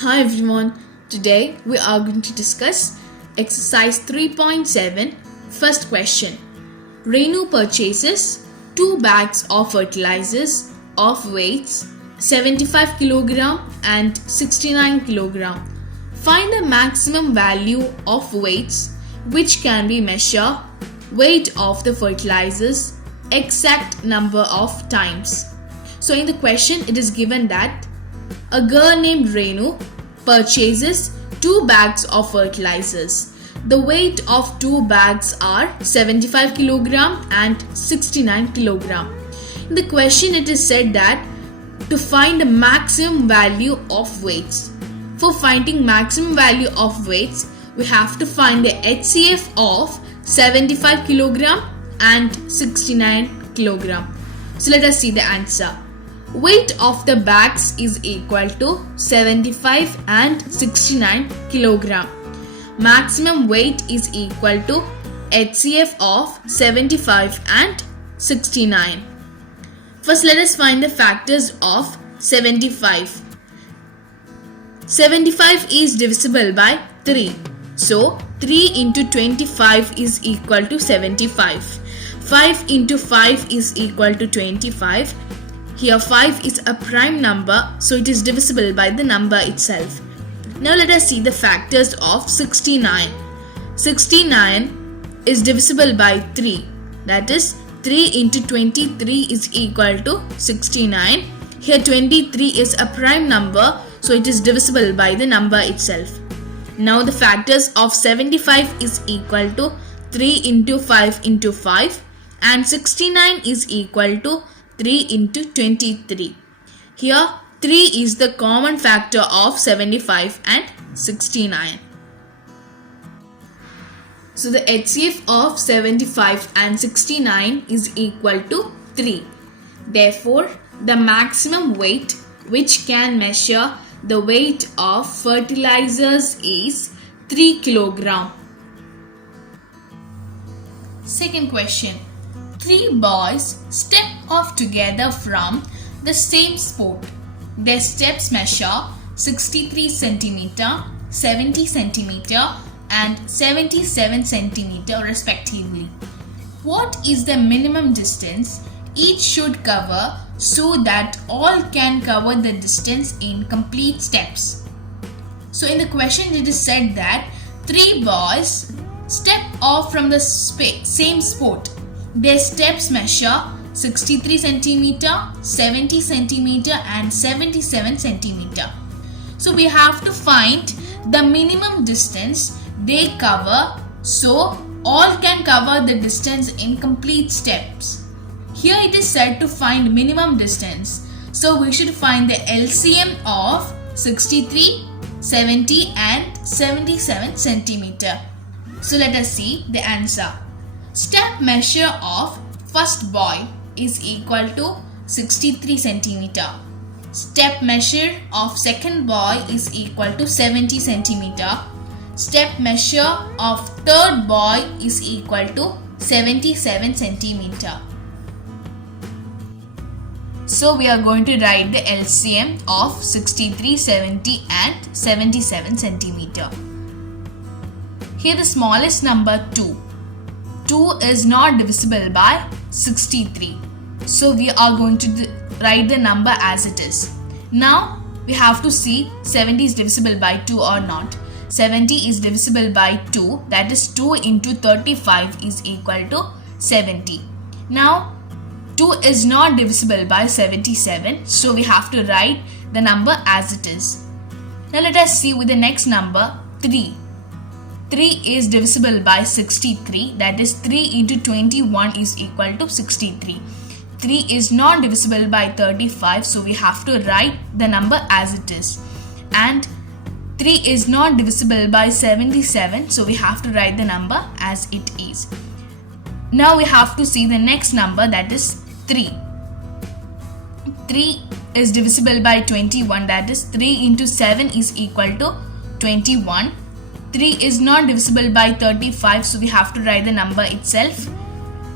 Hi everyone, today we are going to discuss exercise 3.7. First question. Renu purchases 2 bags of fertilizers of weights 75 kg and 69 kg. Find the maximum value of weights which can be measured, weight of the fertilizers, exact number of times. So in the question it is given that a girl named Renu purchases 2 bags of fertilizers. The weight of 2 bags are 75 kg and 69 kg. In the question it is said that to find the maximum value of weights. For finding maximum value of weights, we have to find the HCF of 75 kg and 69 kg. So let us see the answer. Weight of the bags is equal to 75 and 69 kg. Maximum weight is equal to HCF of 75 and 69. First let us find the factors of 75. 75 is divisible by 3. So 3 into 25 is equal to 75. 5 into 5 is equal to 25. Here 5 is a prime number, so it is divisible by the number itself. Now let us see the factors of 69. 69 is divisible by 3. That is 3 into 23 is equal to 69. Here 23 is a prime number, so it is divisible by the number itself. Now the factors of 75 is equal to 3 into 5 into 5 and 69 is equal to 3 into 23. Here 3 is the common factor of 75 and 69. So the HCF of 75 and 69 is equal to 3. Therefore, the maximum weight which can measure the weight of fertilizers is 3 kg. Second question. 3 boys step off together from the same sport. Their steps measure 63 cm, 70 cm and 77 cm respectively. What is the minimum distance each should cover so that all can cover the distance in complete steps? So in the question it is said that 3 boys step off from the same sport. Their steps measure 63 cm, 70 cm and 77 cm. So we have to find the minimum distance they cover so all can cover the distance in complete steps. Here it is said to find minimum distance. So we should find the LCM of 63, 70 and 77 cm. So let us see the answer. Step measure of first boy is equal to 63 cm. Step measure of second boy is equal to 70 cm. Step measure of third boy is equal to 77 cm. So we are going to write the LCM of 63, 70 and 77 cm. Here the smallest number 2. 2 is not divisible by 63. So we are going to write the number as it is. Now we have to see 70 is divisible by 2 or not. 70 is divisible by 2, that is 2 into 35 is equal to 70. Now 2 is not divisible by 77, so we have to write the number as it is. Now let us see with the next number 3. 3 is divisible by 63, that is 3 into 21 is equal to 63. 3 is not divisible by 35, so we have to write the number as it is. And 3 is not divisible by 77, so we have to write the number as it is. Now we have to see the next number, that is 3. 3 is divisible by 21, that is 3 into 7 is equal to 21. 3 is not divisible by 35, so we have to write the number itself.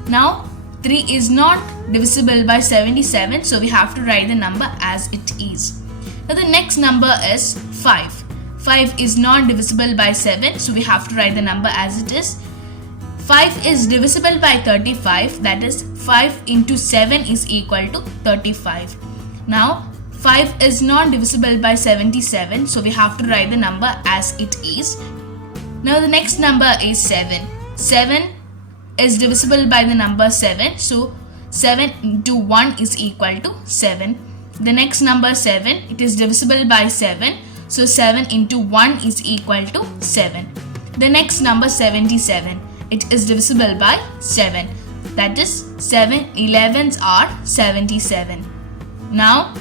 Now 3 is not divisible by 77, so we have to write the number as it is. Now the next number is 5. 5 is not divisible by 7, so we have to write the number as it is. 5 is divisible by 35, that is 5 into 7 is equal to 35. Now 5 is not divisible by 77, so we have to write the number as it is. Now the next number is 7. 7 is divisible by the number 7, so 7 into 1 is equal to 7. The next number 7, it is divisible by 7, so 7 into 1 is equal to 7. The next number 77, it is divisible by 7, that is 7 11s are 77. Now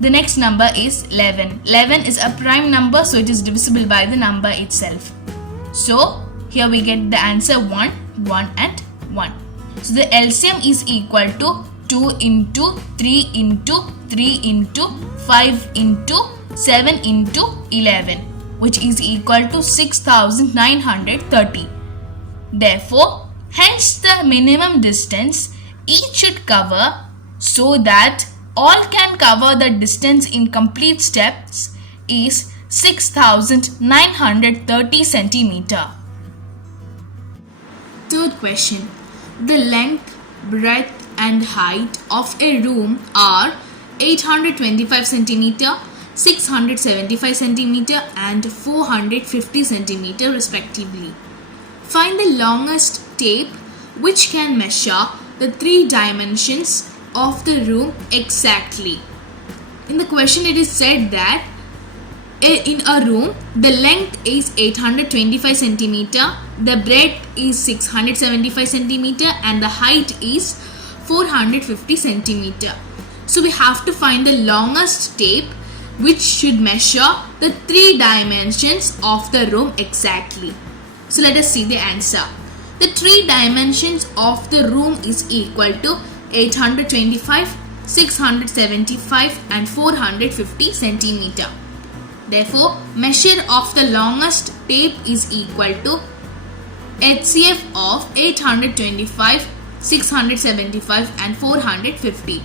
the next number is 11. 11 is a prime number, so it is divisible by the number itself. So here we get the answer 1, 1 and 1. So the LCM is equal to 2 into 3 into 3 into 5 into 7 into 11, which is equal to 6930. Therefore, hence the minimum distance each should cover so that all can cover the distance in complete steps is 6930 centimeter. Third question. The length, breadth and height of a room are 825 centimeter, 675 centimeter and 450 centimeter respectively. Find the longest tape which can measure the 3 dimensions of the room exactly. In the question it is said that in a room the length is 825 centimeter, the breadth is 675 centimeter and the height is 450 centimeter. So we have to find the longest tape which should measure the 3 dimensions of the room exactly. So let us see the answer. The 3 dimensions of the room is equal to 825, 675 and 450 centimeter. Therefore, measure of the longest tape is equal to HCF of 825, 675 and 450.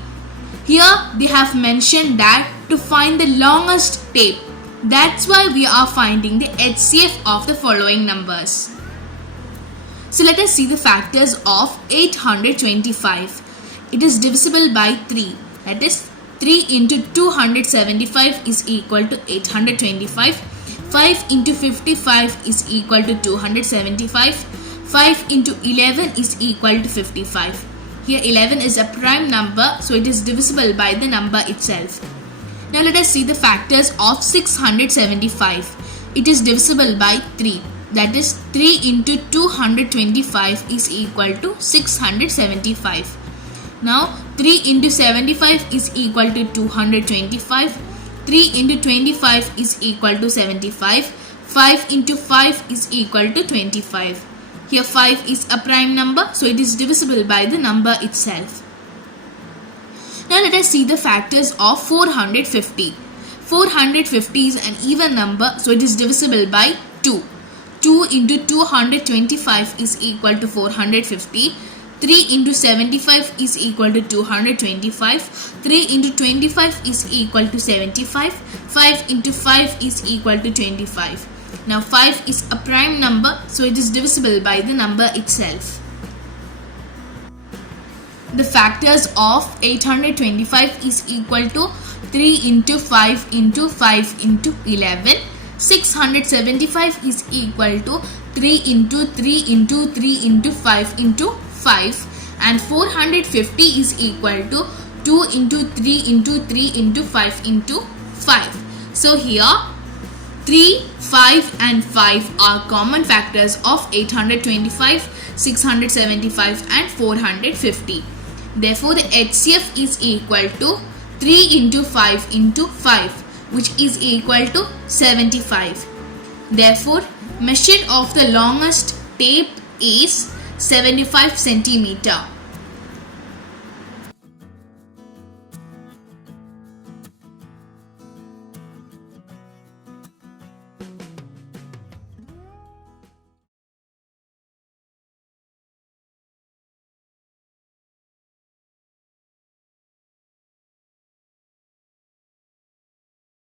Here they have mentioned that to find the longest tape. That's why we are finding the HCF of the following numbers. So let us see the factors of 825. It is divisible by 3. That is 3 into 275 is equal to 825. 5 into 55 is equal to 275. 5 into 11 is equal to 55. Here 11 is a prime number, so it is divisible by the number itself. Now let us see the factors of 675. It is divisible by 3. That is 3 into 225 is equal to 675. Now 3 into 75 is equal to 225. 3 into 25 is equal to 75. 5 into 5 is equal to 25. Here 5 is a prime number, so it is divisible by the number itself. Now let us see the factors of 450. 450 is an even number, so it is divisible by 2. 2 into 225 is equal to 450. 3 into 75 is equal to 225. 3 into 25 is equal to 75. 5 into 5 is equal to 25. Now 5 is a prime number, so it is divisible by the number itself. The factors of 825 is equal to 3 into 5 into 5 into 11. 675 is equal to 3 into 3 into 3 into 5 into 5, and 450 is equal to 2 into 3 into 3 into 5 into 5. So here 3, 5 and 5 are common factors of 825, 675 and 450. Therefore the HCF is equal to 3 into 5 into 5, which is equal to 75. Therefore measure of the longest tape is 75 centimeter.